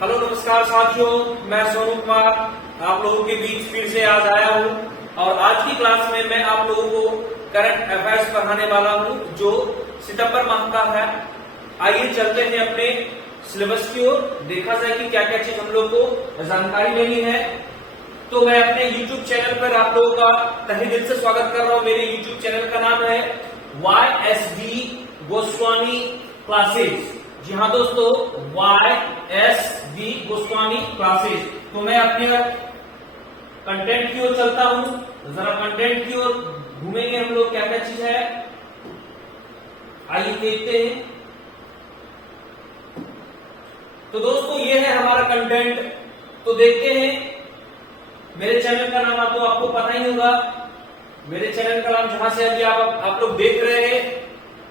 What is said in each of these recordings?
Hello नमस्कार साथियों, मैं सोनू कुमार आप लोगों के बीच फिर से आज आया हूं और आज की क्लास में मैं आप लोगों को करंट अफेयर्स पढ़ाने वाला हूं जो सितंबर माह का है। आइए चलते हैं अपने सिलेबस की ओर, देखा जाए कि क्या क्या चीज हम लोग को जानकारी लेनी है। तो मैं अपने YouTube चैनल पर आप लोगों का तहे दिल से स्वागत कर रहा हूं। मेरे YouTube चैनल का नाम है YSD गोस्वामी क्लासेस। जी हाँ दोस्तों, YSD गोस्वामी क्लासेस। तो मैं अपने कंटेंट की ओर चलता हूं, जरा कंटेंट की ओर घूमेंगे हम लोग, क्या क्या चीज है आइए देखते हैं। तो दोस्तों ये है हमारा कंटेंट, तो देखते हैं। मेरे चैनल का नाम आपको पता ही होगा, मेरे चैनल का नाम जहां से अभी आप लोग देख रहे हैं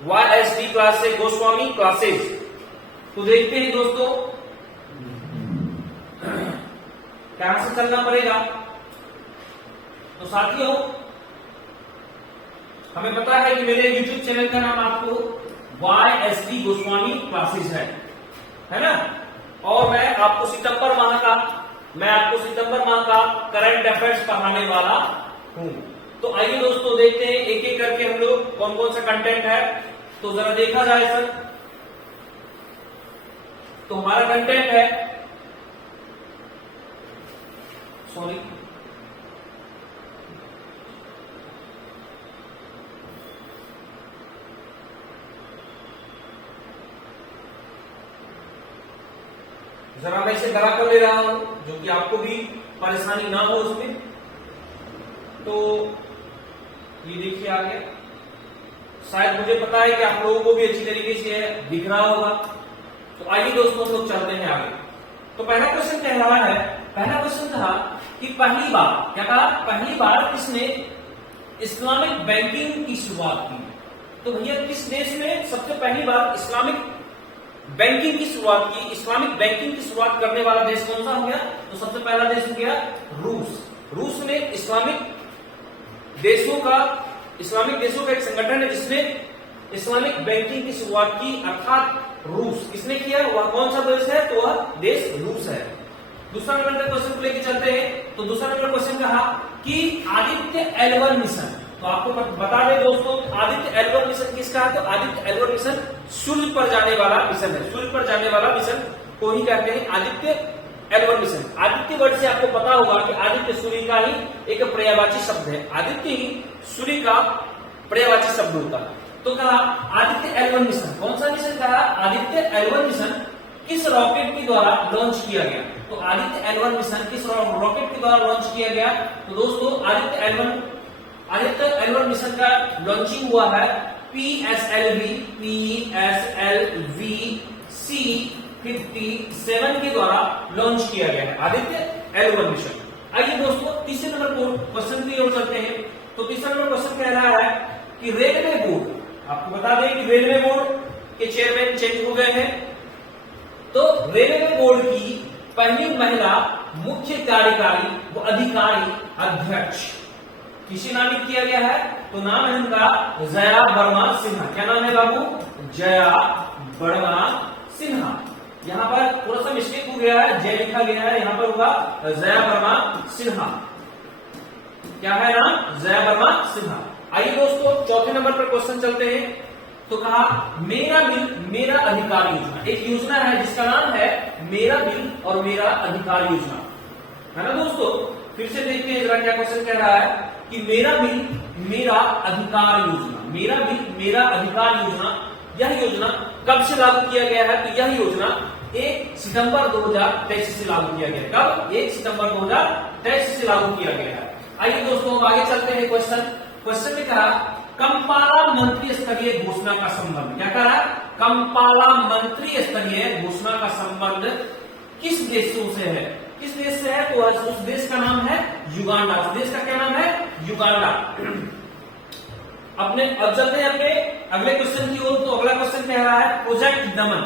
YSD क्लासेस गोस्वामी क्लासेस। तो देखते हैं दोस्तों कहां से चलना पड़ेगा। तो साथियों हमें पता है कि मेरे YouTube चैनल का नाम आपको YSD गोस्वामी क्लासेस है ना। और मैं आपको सितंबर माह का करंट अफेयर्स पढ़ाने वाला हूं। तो आइए दोस्तों देखते हैं एक एक करके हम लोग कौन कौन सा कंटेंट है। तो जरा देखा जाए सर, तो हमारा कंटेंट है, सॉरी जरा मैं इसे बड़ा कर ले रहा हूं जो कि आपको भी परेशानी ना हो उसमें। तो ये देखिए आ गया, शायद मुझे पता है कि आप लोगों को भी अच्छी तरीके से दिख रहा होगा। तो आइए दोस्तों हम लोग चलते हैं आगे। तो पहला क्वेश्चन कह रहा है, पहला क्वेश्चन था कि पहली बार, क्या कहा, पहली बार किसने इस्लामिक बैंकिंग की शुरुआत की। तो भैया किस देश में सबसे पहली बार इस्लामिक बैंकिंग की शुरुआत की, इस्लामिक बैंकिंग की शुरुआत करने वाला देश कौन सा हो गया। तो सबसे पहला देश हो गया रूस। रूस में इस्लामिक देशों का एक संगठन है जिसने इस्लामिक बैंकिंग की शुरुआत की, अर्थात रूस। किसने किया, वह कौन सा देश है, तो वह देश रूस है। दूसरा नंबर का क्वेश्चन को लेकर चलते हैं। तो दूसरा नंबर क्वेश्चन कहा कि आदित्य L1 मिशन। तो आपको बता दें दोस्तों, आदित्य L1 मिशन किसका है। तो आदित्य L1 मिशन सूर्य पर जाने वाला मिशन है। सूर्य पर जाने वाला मिशन को ही कहते हैं Aditya L1 mission. Aditya word से आपको पता होगा कि आदित्य सूर्य का ही एक पर्यायवाची शब्द है। आदित्य ही सूर्य का पर्यायवाची शब्द होता है। तो कहा आदित्य L1 मिशन, कौन सा मिशन कहा, आदित्य L1 मिशन किस रॉकेट के द्वारा लॉन्च किया गया। तो आदित्य L1 मिशन किस रॉकेट के द्वारा लॉन्च किया गया। तो दोस्तों आदित्य L1 मिशन का लॉन्चिंग हुआ है PSLV C-57 के द्वारा लॉन्च किया गया है आदित्य L1 मिशन। आइए दोस्तों तीसरे नंबर क्वेश्चन की ओर चलते हैं। तो तीसरा नंबर क्वेश्चन कह रहा है कि रेलवे बोर्ड, आपको बता दें कि रेलवे बोर्ड के चेयरमैन चेंज हो गए हैं। तो रेलवे बोर्ड की पहली महिला मुख्य कार्यकारी व अधिकारी अध्यक्ष किसे नामित किया गया है। तो नाम है उनका जया वर्मा सिन्हा। क्या नाम है बाबू, जया वर्मा सिन्हा। यहां पर थोड़ा सा मिस्टेक हो गया है, जय लिखा गया है, यहां पर हुआ जया वर्मा सिन्हा। क्या है नाम, जया वर्मा सिन्हा। आइए दोस्तों चौथे नंबर पर क्वेश्चन चलते हैं। तो कहा मेरा बिल मेरा अधिकार योजना, एक योजना है जिसका नाम है मेरा बिल और मेरा अधिकार योजना, है ना दोस्तों। फिर से देखते हैं जरा क्या क्वेश्चन कह रहा है कि मेरा बिल मेरा अधिकार योजना, मेरा बिल मेरा अधिकार योजना, यह योजना कब से लागू किया गया है। तो यह योजना 1 सितंबर 2023 से लागू किया गया है। कब, 1 सितंबर 2023 से लागू किया गया है। आइए दोस्तों आगे चलते हैं। क्वेश्चन में कहा कंपाला मंत्री स्तरीय घोषणा का संबंध, क्या कहा, कंपाला मंत्री स्तरीय घोषणा का संबंध किस देशों से है, किस देश से है। तो उस देश का नाम है युगांडा। उस देश का क्या नाम है, युगांडा। अब चलते हैं अपने अगले क्वेश्चन की ओर। तो अगला क्वेश्चन कह रहा है प्रोजेक्ट नमन।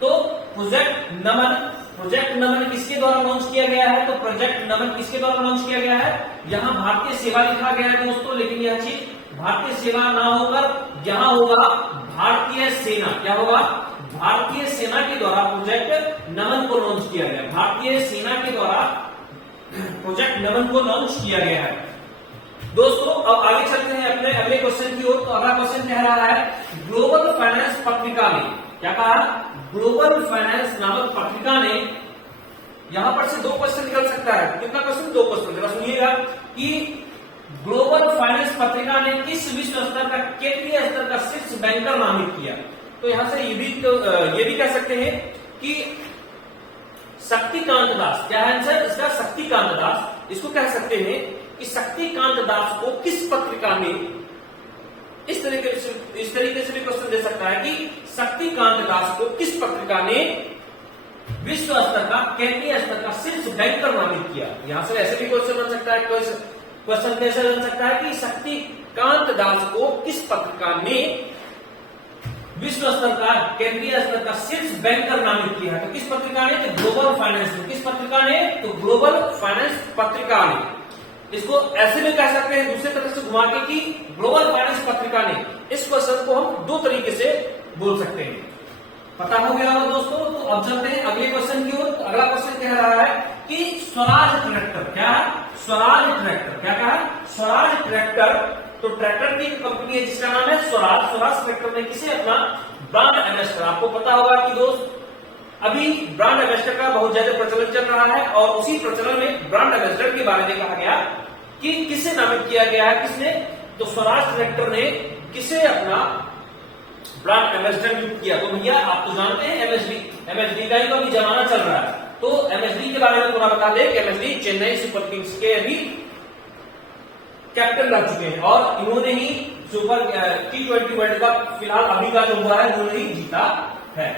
तो प्रोजेक्ट नमन किसके द्वारा लॉन्च किया गया है। तो प्रोजेक्ट नमन किसके द्वारा लॉन्च किया गया है। यहां भारतीय सेवा लिखा गया है दोस्तों, लेकिन यह चीज भारतीय सेवा ना होकर यहां होगा भारतीय सेना। क्या होगा, भारतीय सेना के द्वारा प्रोजेक्ट नमन को लॉन्च किया गया। भारतीय सेना के द्वारा प्रोजेक्ट नमन को लॉन्च किया गया है। दोस्तों अब आगे चलते हैं अपने अगले क्वेश्चन की ओर। तो अगला क्वेश्चन कह रहा है ग्लोबल फाइनेंस पत्रिका ने क्या कहा, ग्लोबल फाइनेंस नामक पत्रिका ने, यहां पर से दो क्वेश्चन निकल सकता है। कितना क्वेश्चन, दो क्वेश्चन। जरा सुनिएगा कि ग्लोबल फाइनेंस पत्रिका ने किस विश्व स्तर का केंद्रीय स्तर का शीर्ष बैंकर नामित किया। तो यहां से ये भी कह सकते हैं कि शक्तिकांत दास, क्या है आंसर इसका, शक्तिकांत दास। इसको कह सकते हैं कि शक्तिकांत दास को किस पत्रिका ने, इस तरीके से भी क्वेश्चन दे सकता है कि शक्तिकांत दास को किस पत्रिका ने विश्व स्तर का केंद्रीय स्तर का शीर्ष बैंकर नामित किया। यहां से ऐसे भी क्वेश्चन बन सकता है, क्वेश्चन कैसे बन सकता है कि शक्तिकांत दास को किस पत्रिका ने विश्व स्तर का केंद्रीय स्तर का शीर्ष बैंकर नामित किया है। तो किस पत्रिका ने, तो ग्लोबल फाइनेंस। किस पत्रिका ने, तो ग्लोबल फाइनेंस पत्रिका ने। इसको ऐसे भी कह सकते हैं दूसरे तरह से घुमा के कि ग्लोबल फाइनेंस पत्रिका ने। इस क्वेश्चन को हम दो तरीके से बोल सकते हैं। पता हो गया होगा दोस्तों। तो अब चलते हैं अगले क्वेश्चन की ओर। अगला क्वेश्चन कह रहा है कि स्वराज ट्रैक्टर, क्या है, स्वराज ट्रैक्टर, क्या कहा, स्वराज ट्रैक्टर। तो ट्रैक्टर की कंपनी है जिसका नाम है स्वराज। स्वराज ट्रैक्टर ने किसे अपना ब्रांड एम्बेसडर, आपको पता होगा कि दोस्त अभी ब्रांड एम्बेसडर का बहुत ज्यादा प्रचलन चल रहा है और उसी प्रचलन में ब्रांड एम्बेसडर के बारे में कहा गया कि किसे नामित किया गया है, किसने, तो स्वराज ट्रैक्टर ने किसे अपना ब्रांड एम्बेसडर नियुक्त किया। तो भैया आप तो जानते हैं एमएसडी का ही तो अभी जमाना चल रहा है। तो एमएसडी के बारे में थोड़ा बता दें कि एमएसडी चेन्नई सुपर किंग्स के अभी कैप्टन रह चुके हैं और इन्होंने ही सुपर T20 वर्ल्ड कप फिलहाल अभी का जो हुआ है उन्होंने ही जीता है।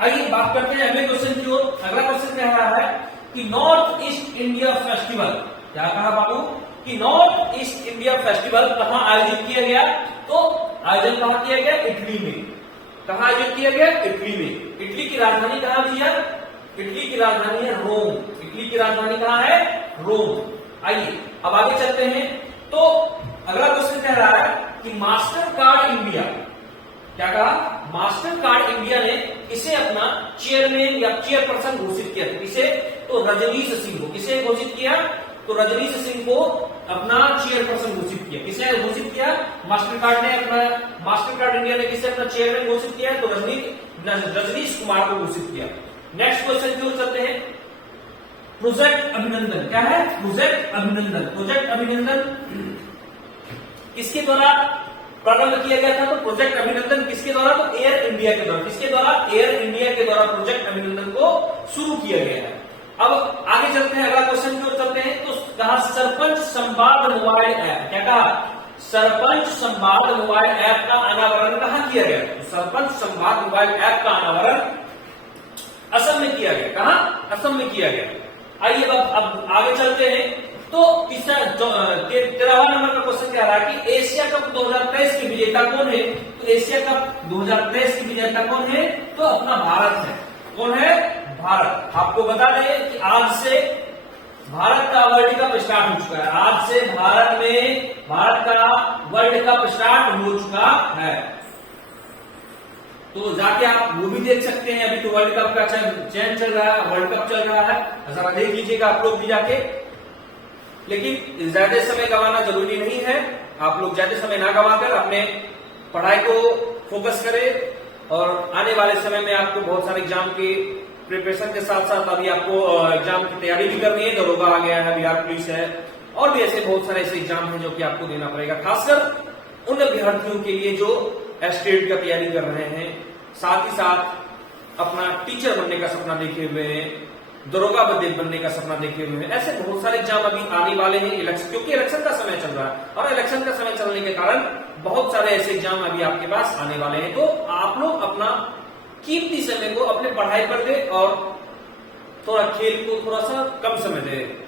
आइए बात करते हैं अगले क्वेश्चन की ओर। अगला क्वेश्चन कह रहा है कि नॉर्थ ईस्ट इंडिया फेस्टिवल, क्या कहा बाबू, कि नॉर्थ ईस्ट इंडिया फेस्टिवल कहां आयोजित किया गया। तो आयोजन कहां किया गया, इटली में। कहां आयोजित किया गया, इटली में। इटली की राजधानी कहां भैया, इटली की राजधानी है रोम। इटली की राजधानी कहां है, रोम। आइए अब आगे चलते हैं। तो अगला क्वेश्चन कह रहा है कि मास्टर कार्ड इंडिया, क्या कहा, मास्टर कार्ड इंडिया ने इसे अपना चेयरमैन या चेयरपर्सन घोषित किया। किसे, तो रजनीश सिंह को। किसे घोषित किया, तो रजनीश सिंह को अपना चेयरपर्सन घोषित किया। किसे घोषित किया, मास्टर कार्ड ने अपना, मास्टर कार्ड इंडिया ने किसे अपना चेयरमैन घोषित किया, तो रजनीश कुमार को घोषित किया। नेक्स्ट क्वेश्चन की ओर चलते हैं। प्रोजेक्ट अभिनंदन, क्या है, प्रोजेक्ट अभिनंदन। प्रोजेक्ट अभिनंदन किसके द्वारा प्रारंभ किया गया था, तो प्रोजेक्ट अभिनंदन किसके द्वारा, तो एयर इंडिया के द्वारा। किसके द्वारा, एयर इंडिया के द्वारा प्रोजेक्ट अभिनंदन को शुरू किया गया है। अब आगे चलते हैं, अगला क्वेश्चन की ओर चलते हैं। तो कहा सरपंच संवाद मोबाइल ऐप, क्या कहा, सरपंच संवाद मोबाइल ऐप का अनावरण कहां किया गया, तो सरपंच संवाद मोबाइल ऐप का अनावरण असम में किया गया। कहां, असम में किया गया। आइए अब आगे चलते हैं। तो 13वां नंबर का क्वेश्चन कह रहा है कि एशिया कप 2023 की विजेता कौन है। तो एशिया कप 2023 की विजेता कौन है, तो अपना भारत है। कौन है, भारत। आपको बता दें कि आज से भारत का वर्ल्ड कप स्टार्ट हो चुका है। आज से भारत का वर्ल्ड कप स्टार्ट हो चुका है। तो जाके आप वो भी देख सकते हैं। अभी तो वर्ल्ड कप का चैन चल रहा है, वर्ल्ड कप चल रहा है, जरा देख लीजिएगा आप लोग भी जाके। लेकिन ज्यादा समय गंवाना जरूरी नहीं है। आप लोग ज्यादा समय ना गंवाकर अपने पढ़ाई को फोकस करें और आने वाले समय में आपको बहुत सारे एग्जाम की प्रिपरेशन के साथ साथ अभी आपको एग्जाम की तैयारी भी करनी है। दरोगा आ गया है, बिहार पुलिस है और भी ऐसे बहुत सारे ऐसे एग्जाम हैं जो कि आपको देना पड़ेगा, खासकर उन अभ्यर्थियों के लिए जो स्टेट का तैयारी कर रहे हैं, साथ ही साथ अपना टीचर बनने का सपना देखे हुए हैं, दरोगा बनने का सपना देखे हुए हैं। ऐसे बहुत सारे एग्जाम अभी आने वाले हैं इलेक्शन, क्योंकि इलेक्शन का समय चल रहा है और इलेक्शन का समय चलने के कारण बहुत सारे ऐसे एग्जाम अभी आपके पास आने वाले हैं। तो आप लोग अपना कीमती समय को अपने पढ़ाई पर दें और थोड़ा खेल को थोड़ा सा कम समय दें।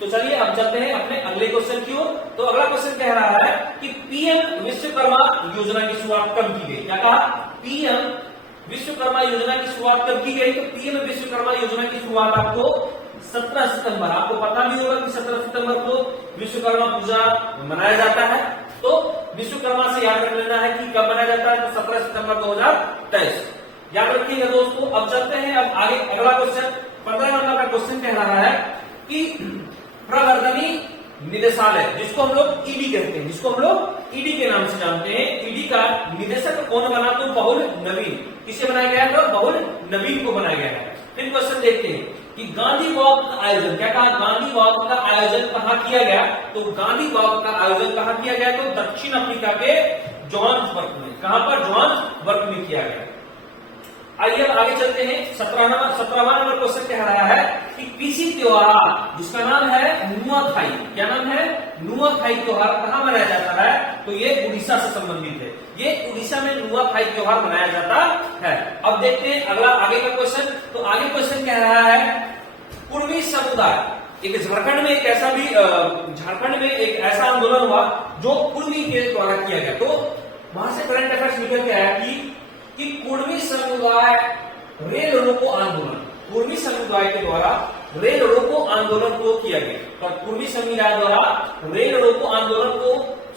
तो चलिए अब चलते हैं अपने अगले क्वेश्चन की ओर। तो अगला क्वेश्चन कह रहा है कि पीएम विश्वकर्मा योजना की शुरुआत कब की गई। क्या कहा, पीएम विश्वकर्मा योजना की शुरुआत कब की गई। तो पीएम विश्वकर्मा योजना की शुरुआत आपको 17 सितंबर, आपको पता भी होगा कि 17 सितंबर को विश्वकर्मा पूजा मनाया जाता है। तो विश्वकर्मा से याद रख लेना है कि कब मनाया जाता है, तो 17 सितंबर 2023 याद रखिएगा दोस्तों। अब चलते हैं अब आगे, अगला क्वेश्चन 15 नंबर का क्वेश्चन कह रहा है कि प्रवर्तनी निदेशालय, जिसको हम लोग ईडी कहते हैं, जिसको हम लोग ईडी के नाम से जानते हैं, ईडी का निदेशक कौन बना, तो बहुल नवीन। किसे बनाया गया है, तो बहुल नवीन को बनाया गया है। फिर क्वेश्चन देखते हैं कि गांधी वॉक का आयोजन, क्या कहा, गांधी वॉक का आयोजन कहां किया गया, तो गांधी वॉक का आयोजन कहां किया गया, तो दक्षिण अफ्रीका के जोहान्सबर्ग में। कहां पर, जोहान्सबर्ग में किया गया। आइए अब आगे चलते हैं। 17वां नंबर क्वेश्चन कह रहा है कि कृषि त्योहार जिसका नाम है नुआखाई, क्या नाम है, नुआखाई त्योहार कहां मनाया जाता है, तो ये उड़ीसा से संबंधित है। ये उड़ीसा में नुआखाई त्योहार मनाया जाता है। अब देखते हैं अगला आगे का क्वेश्चन। तो आगे क्वेश्चन कह रहा है कुर्मी समुदाय, एक झारखंड में एक ऐसा भी झारखंड में एक ऐसा आंदोलन हुआ जो कुर्मी के द्वारा किया गया। तो वहां से करंट अफेयर्स निकल के आया कि कुर्मी समुदाय रेल रोको आंदोलन, कुर्मी समुदाय के द्वारा रेल रोको आंदोलन को किया गया। तो कुर्मी समुदाय द्वारा रेल रोको आंदोलन को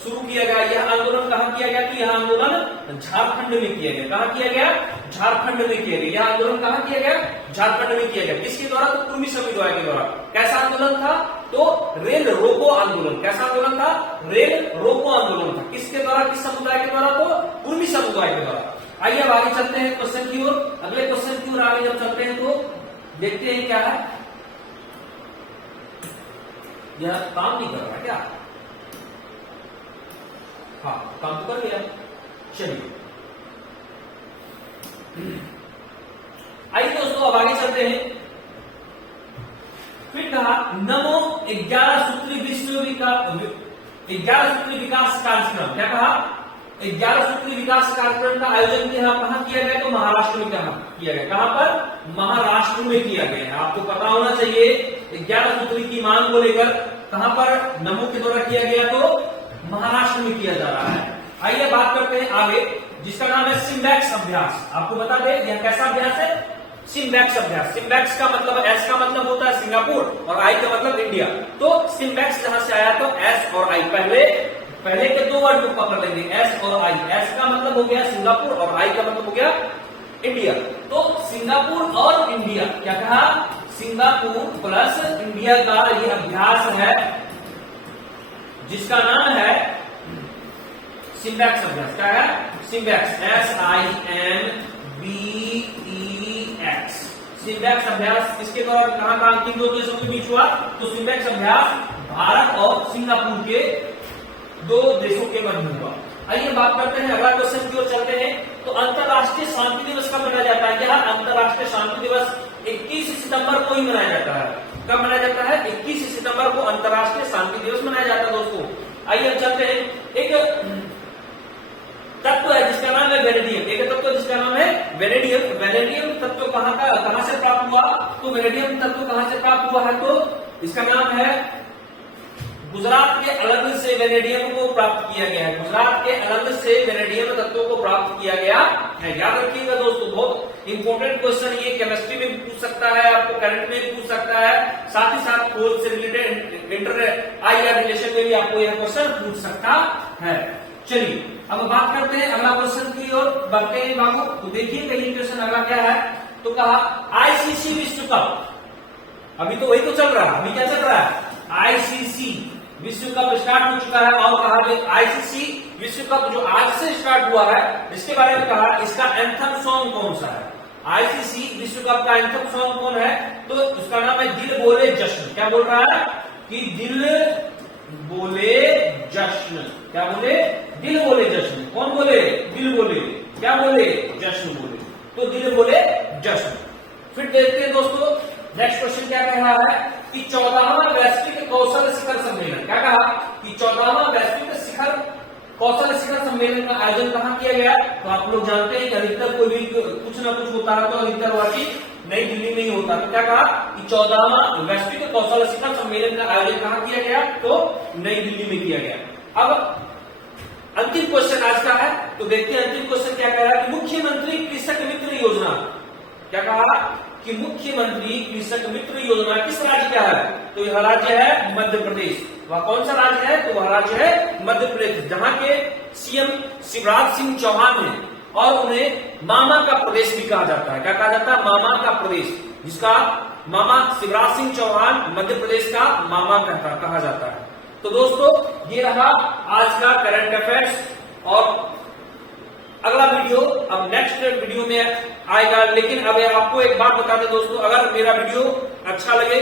शुरू किया गया। यह आंदोलन कहां किया गया, कि यह आंदोलन झारखंड में किया गया। कहां किया गया, झारखंड में किया गया। यह आंदोलन कहां किया गया, झारखंड में किया गया। किसके द्वारा, तो कुर्मी समुदाय के द्वारा। कैसा आंदोलन था, तो रेल रोको आंदोलन। कैसा आंदोलन था, रेल रोको आंदोलन था। किसके द्वारा, किस समुदाय के द्वारा, तो कुर्मी समुदाय के द्वारा। आइए अब आगे चलते हैं क्वेश्चन की ओर। अगले क्वेश्चन की ओर आगे जब चलते हैं तो देखते हैं क्या है। यह काम नहीं कर रहा क्या, हाँ काम तो कर लिया। चलिए आइए दोस्तों अब आगे चलते हैं। फिर कहा नमो 11 सूत्री विकास कार्यक्रम, क्या कहा, 11 सूत्री विकास कार्यक्रम का आयोजन कहां किया गया, तो महाराष्ट्र में कहां किया गया। कहां पर, महाराष्ट्र में किया गया है। आपको पता होना चाहिए 11 सूत्री की मांग को लेकर कहां पर नमो के द्वारा किया गया, तो महाराष्ट्र में किया जा रहा है। आइए बात करते हैं आगे, जिसका नाम है सिम्बैक्स अभ्यास। आपको बता दें यह कैसा अभ्यास है, सिम्बैक्स अभ्यास। सिम्बैक्स का मतलब, एस का मतलब होता है सिंगापुर और आई का मतलब इंडिया। तो सिम्बैक्स जहां से आया, तो एस और आई, पहले के दो वर्ड को पकड़ लेंगे, एस और आई। एस का मतलब हो गया सिंगापुर और आई का मतलब हो गया इंडिया। तो सिंगापुर और इंडिया, क्या कहा, सिंगापुर प्लस इंडिया का ये अभ्यास है जिसका नाम है सिम्बैक्स अभ्यास। क्या है, सिम्बैक्स, SIMBEX। सिम्बैक्स अभ्यास किसके द्वारा, कहां किन दो देशों के बीच हुआ, तो सिम्बैक्स अभ्यास भारत और सिंगापुर के दो देशों के मध्य हुआ। आइए बात करते हैं, अगला क्वेश्चन की ओर चलते हैं। तो अंतरराष्ट्रीय शांति दिवस कब मनाया जाता है, क्या अंतरराष्ट्रीय शांति दिवस 21 सितंबर को ही मनाया जाता है। कब मनाया जाता है, 21 सितंबर को अंतरराष्ट्रीय शांति दिवस मनाया जाता है दोस्तों। आइए अब चलते हैं, एक तत्व है जिसका नाम है वेनेडियम, एक तत्व जिसका नाम है वेनेडियम। वेनेडियम तत्व कहां से प्राप्त हुआ, तो वेनेडियम तत्व कहां से प्राप्त हुआ है, तो इसका नाम है गुजरात के अलंग से वेनेडियम को प्राप्त किया गया है। गुजरात के अलंग से वेनेडियम तत्वों को प्राप्त किया गया है। याद रखिएगा दोस्तों, बहुत इंपॉर्टेंट क्वेश्चन ये, केमिस्ट्री में पूछ सकता है, आपको करंट में पूछ सकता है, साथ ही साथ कोर्स से रिलेटेड इंटर IR रिलेशन में भी आपको यह क्वेश्चन पूछ सकता है। चलिए अब बात करते हैं अगला क्वेश्चन की ओर बढ़ते हैं बाबू। तो देखिए कहीं क्वेश्चन अगला क्या है, तो कहा ICC विश्व कप, अभी तो वही तो चल रहा है, अभी क्या चल रहा है, ICC विश्व कप स्टार्ट हो चुका है। और कहा ICC विश्व कप जो आज से स्टार्ट हुआ है, इसके बारे में कहा इसका एंथम सॉन्ग कौन सा है। ICC विश्व कप का एंथम सॉन्ग कौन है, तो उसका नाम है दिल बोले जश्न। क्या बोल रहा है, कि दिल बोले जश्न। क्या बोले, दिल बोले जश्न। कौन बोले, दिल बोले, क्या बोले, जश्न बोले। तो दिल बोले जश्न। फिर देखते हैं दोस्तों नेक्स्ट क्वेश्चन क्या कह रहा है, कि 14वां वैश्विक कौशल शिखर सम्मेलन। क्या कहा, कि 14वां वैश्विक शिखर कौशल शिखर सम्मेलन का आयोजन कहां किया गया। तो आप लोग जानते हैं कि अधिकतर कोई भी कुछ ना कुछ होता है तो अधिकतर वाची नई दिल्ली में ही होता है। तो क्या कहा, कि 14वां वैश्विक कौशल शिखर सम्मेलन का आयोजन कहां किया गया, तो नई दिल्ली में किया गया। अब अंतिम क्वेश्चन आज का है, तो देखते हैं अंतिम क्वेश्चन क्या कह रहा है, कि मुख्यमंत्री कृषक मित्र योजना। क्या कहा, कि मुख्यमंत्री कृषक मित्र योजना किस राज्य का है, तो यह राज्य है मध्य प्रदेश। वह कौन सा राज्य है? तो वह राज्य है मध्य प्रदेश, जहां के सीएम शिवराज सिंह चौहान है और उन्हें मामा का प्रदेश भी कहा जाता है। क्या कहा जाता है? मामा का प्रदेश, जिसका मामा शिवराज सिंह चौहान मध्य प्रदेश का मामा कहा जाता है। तो दोस्तों ये रहा आज का करंट अफेयर्स, और अगला वीडियो अब नेक्स्ट वीडियो में आएगा। लेकिन अब आपको एक बात बता दें दोस्तों, अगर मेरा वीडियो अच्छा लगे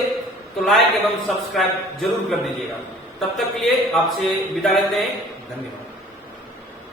तो लाइक एवं सब्सक्राइब जरूर कर दीजिएगा। तब तक के लिए आपसे विदा लेते हैं, धन्यवाद।